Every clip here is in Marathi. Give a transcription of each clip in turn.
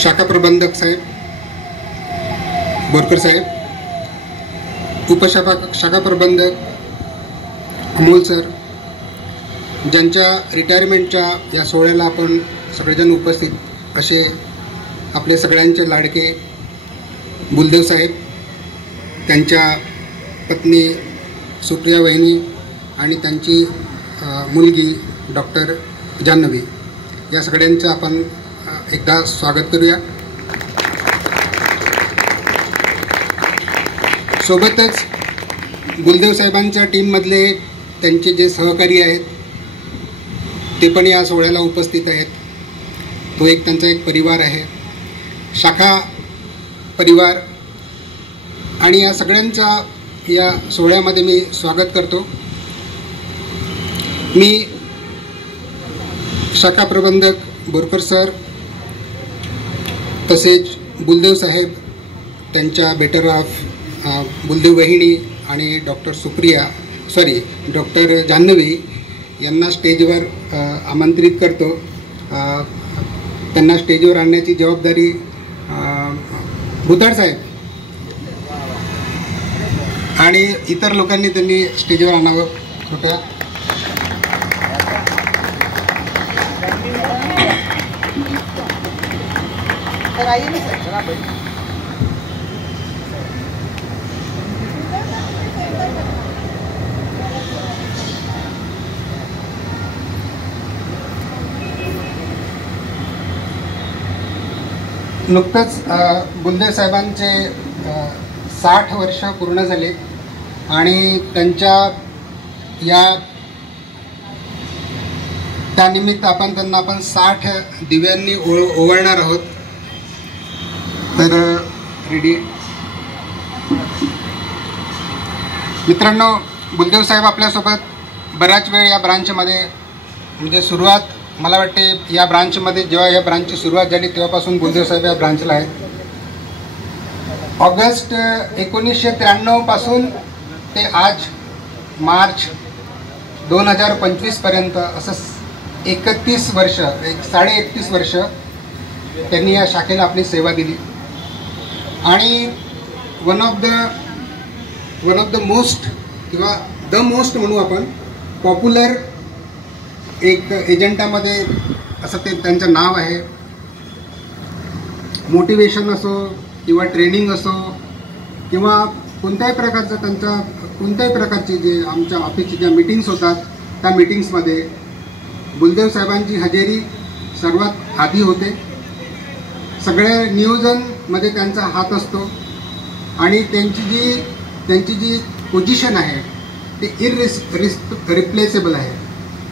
शाखा प्रबंधक साहेब, बोरकर साहेब, शाखा प्रबंधक अमोल सर, ज्यांच्या रिटायरमेंटच्या या सोहळ्याला आपण सगळेजण उपस्थित असे आपले सगळ्यांचे लाडके बुलदेव साहेब, त्यांच्या पत्नी सुप्रिया वहिनी आणि त्यांची मुलगी डॉक्टर जान्हवी, या सगळ्यांचं आपण एकदा स्वागत करूया. सोबतच बुलदेव साहेबांच्या टीममधले त्यांचे जे सहकारी आहेत ते पण या सोहळ्याला उपस्थित आहेत. तो एक त्यांचा एक परिवार आहे, शाखा परिवार, आणि या सगळ्यांचा या सोहळ्यामध्ये मी स्वागत करतो. मी शाखा प्रबंधक बोरकर सर, तसेच बुलदेव साहेब, त्यांच्या बेटर ऑफ बुलदेव वहिनी आणि डॉक्टर जान्हवी यांना स्टेजवर आमंत्रित करतो. त्यांना स्टेजवर आणण्याची जबाबदारी भुताड साहेब आणि इतर लोकांनी त्यांनी स्टेजवर आणावं कृपया. नुकतंच बुलदेव साहेबांचे 60 वर्ष पूर्ण झाले आणि त्यांच्या त्यानिमित्त आपण त्यांना 60 दिव्यांनी ओवाळणार आहोत. तर रेडी मित्रांनो, बुलदेव साहेब आपल्यासोबत बराच वेळ या ब्रांचमध्ये, म्हणजे सुरुवात मला वाटते या ब्रांचमध्ये जेव्हा या ब्रांचची सुरुवात झाली तेव्हापासून बुलदेव साहेब या ब्रांचला आहेत. ऑगस्ट 1993 पासून ते आज मार्च 2025 पर्यंत असं 31 वर्ष, 31.5 वर्ष त्यांनी या शाखेला आपली सेवा दिली. आणि वन ऑफ द मोस्ट किंवा द मोस्ट म्हणू आपण पॉप्युलर एक एजंटामध्ये असं ते त्यांचं नाव आहे. मोटिवेशन असो किंवा ट्रेनिंग असो किंवा कोणत्याही प्रकारची जे आमच्या ऑफिसची ज्या मीटिंग्स होतात त्या मीटिंग्समध्ये बुलदेव साहेबांची हजेरी सर्वात आधी होते. सगळ्या नियोजनमध्ये त्यांचा हात असतो आणि त्यांची जी पोझिशन आहे ते रिप्लेसेबल आहे.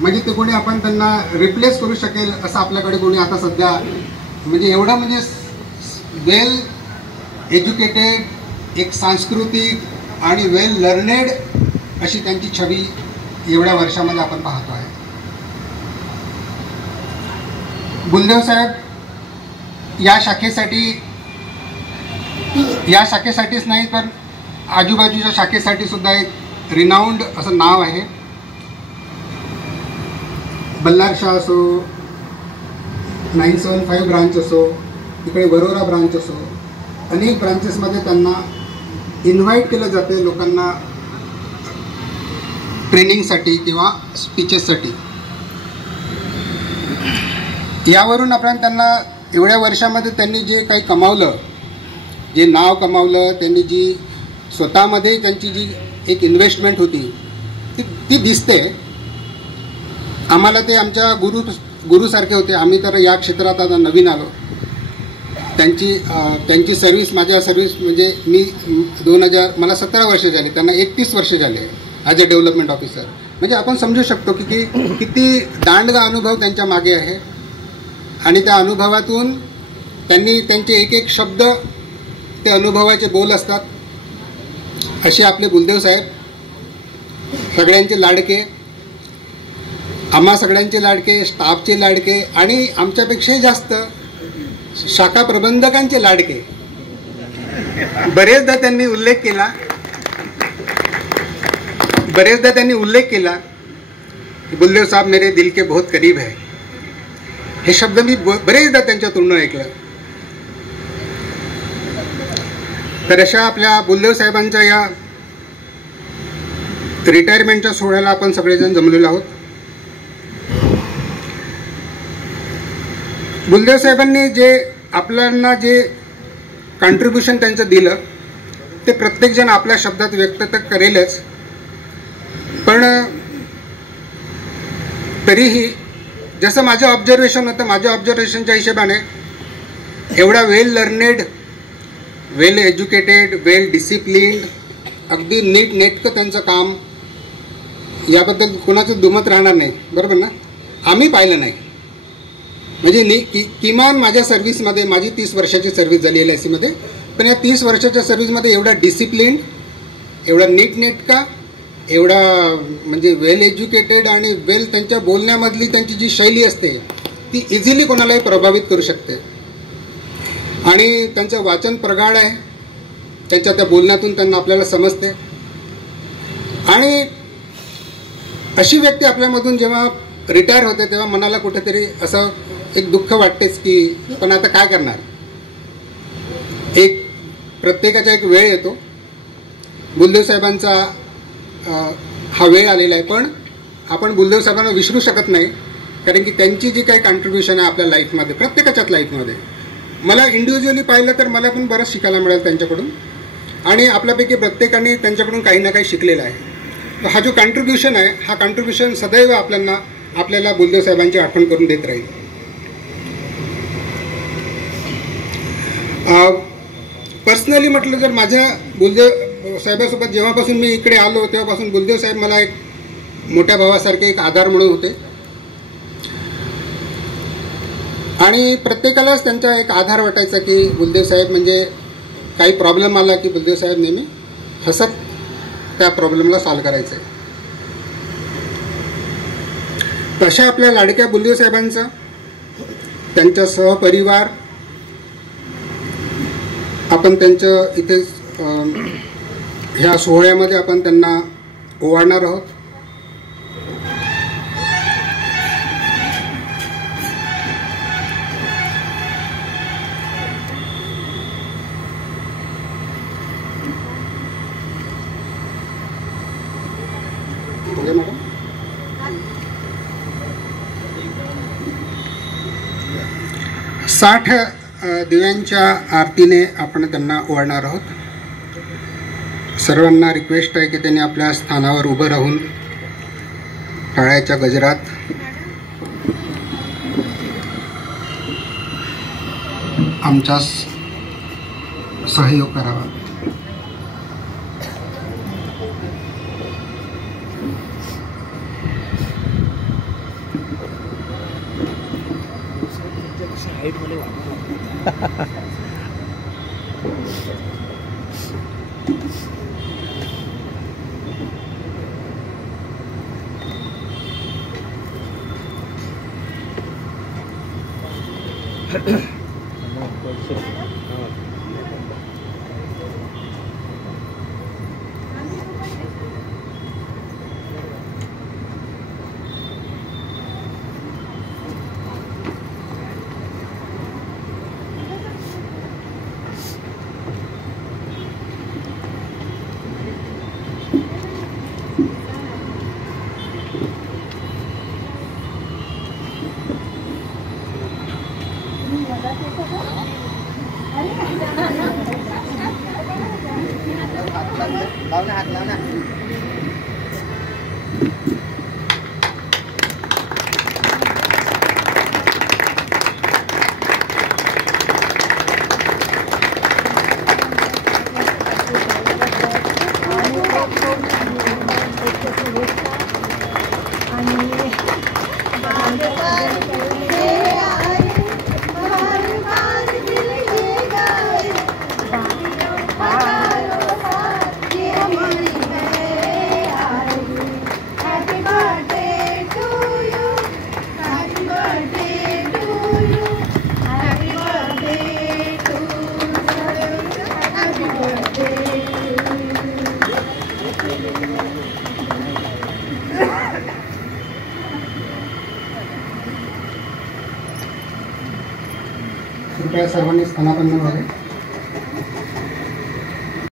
म्हणजे ते कोणी आपण त्यांना रिप्लेस करू शकेल असं आपल्याकडे कोणी आता सध्या, म्हणजे एवढं म्हणजे वेल एज्युकेटेड, एक सांस्कृतिक आणि वेल लर्नेड अशी त्यांची छवी एवढ्या वर्षामध्ये आपण पाहतो आहे. बुलदेव साहेब या शाखेसाठीच नाही तर आजूबाजूच्या शाखेसाठी सुद्धा एक रिनाऊंड असं नाव आहे. बल्लारशाह असो, 975 ब्रांच असो, तिकडे वरोरा ब्रांच असो, अनेक ब्रांचेसमध्ये त्यांना इन्व्हाइट केलं जाते लोकांना ट्रेनिंगसाठी किंवा स्पीचेससाठी. यावरून आपण त्यांना एवढ्या वर्षामध्ये त्यांनी जे काही कमावलं, जे नाव कमावलं, त्यांनी जी स्वतःमध्ये त्यांची जी एक इन्व्हेस्टमेंट होती ती दिसते. आम्हाला ते आमच्या गुरुसारखे होते. आम्ही तर या क्षेत्रात आता नवीन आलो. त्यांची सर्व्हिस, माझ्या सर्व्हिस म्हणजे मला 17 वर्ष झाले, त्यांना 31 वर्ष झाले ॲज अ डेव्हलपमेंट ऑफिसर. म्हणजे आपण समजू शकतो की किती दांडगा अनुभव त्यांच्या मागे आहे. आणि त्या अनुभवातून त्यांनी त्यांचे एक एक शब्द ते अनुभवाचे बोल असतात. असे आपले बुलदेव साहेब, सगळ्यांचे लाडके, आम्हा सगळ्यांचे लाडके, स्टाफचे लाडके आणि आमच्यापेक्षाही जास्त शाखा प्रबंधकांचे लाडके. बरेचदा त्यांनी उल्लेख केला की बुलदेव साहब मेरे दिल के बहुत करीब है. हे शब्द मी बरेचदा त्यांच्या तोंडून ऐकलं. तर अशा आपल्या बुलदेव साहेबांच्या या रिटायरमेंटच्या सोहळ्याला आपण सगळेजण जमलेलो आहोत. बुलदेव साहेबांनी जे आपल्याला जे कॉन्ट्रीब्युशन त्यांचं दिलं ते प्रत्येकजण आपल्या शब्दात व्यक्त तर करेलच, पण तरीही जसं माझं ऑब्झर्वेशन होतं, माझ्या ऑब्झर्वेशनच्या हिशोबाने एवढा वेल लर्नेड, वेल एज्युकेटेड, वेल डिसिप्लिन्ड, अगदी नीट नेटकं त्यांचं काम, याबद्दल कोणाचं दुमत राहणार नाही, बरोबर ना. आम्ही पाहिलं नाही, म्हणजे किमान माझ्या सर्व्हिसमध्ये, माझी 30 वर्षाची सर्व्हिस झाली LIC मध्ये, पण या 30 वर्षाच्या सर्व्हिसमध्ये एवढा डिसिप्लिन, एवढा नीटनेटका, एवढा म्हणजे वेल एज्युकेटेड आणि वेल त्यांच्या बोलण्यामधली त्यांची जी शैली असते ती इझिली कोणालाही प्रभावित करू शकते. आणि त्यांचं वाचन प्रगाढ आहे, त्यांच्या त्या बोलण्यातून त्यांना आपल्याला समजते. आणि अशी व्यक्ती आपल्यामधून जेव्हा रिटायर होते तेव्हा मनाला कुठेतरी असं एक दुःख वाटतेच की पण आता काय करणार. एक प्रत्येकाचा एक वेळ येतो. बुलदेव साहेबांचा हा वेळ आलेला आहे, पण आपण बुलदेव साहेबांना विसरू शकत नाही, कारण की त्यांची जी काही कॉन्ट्रीब्युशन आहे आपल्या लाईफमध्ये, प्रत्येकाच्याच लाईफमध्ये, मला इंडिव्हिज्युअली पाहिलं तर मला पण बरंच शिकायला मिळेल त्यांच्याकडून, आणि आपल्यापैकी प्रत्येकाने त्यांच्याकडून काही ना काही शिकलेला आहे. हा जो कॉन्ट्रीब्युशन आहे, हा कॉन्ट्रीब्युशन सदैव आपल्याला बुलदेव साहेबांची आठवण करून देत राहील. पर्सनली म्हटलं तर माझ्या बुलदेव साहेबासोबत जेव्हापासून मी इकडे आलो तेव्हापासून बुलदेव साहेब मला एक मोठ्या भावासारखे एक आधार म्हणून होते. आणि प्रत्येकालाच त्यांचा एक आधार वाटायचा की बुलदेव साहेब म्हणजे काही प्रॉब्लेम आला की बुलदेव साहेब नेहमी हसत त्या प्रॉब्लेमला सॉल्व्ह करायचं. तशा आपल्या लाडक्या बुलदेव साहेबांचं, त्यांचा सहपरिवार, आपण त्यांचं इथे ह्या सोहळ्यामध्ये आपण त्यांना ओवाळणार आहोत. मॅडम 60 दिव्यांच्या आरतीने आपण त्यांना ओवाळणार आहोत. सर्वांना रिक्वेस्ट आहे की त्यांनी आपल्या स्थानावर उभं राहून टाळ्याच्या गजरात आमचा सहयोग करावा. कृपया सर्वांनी स्थानापन्न व्हावे.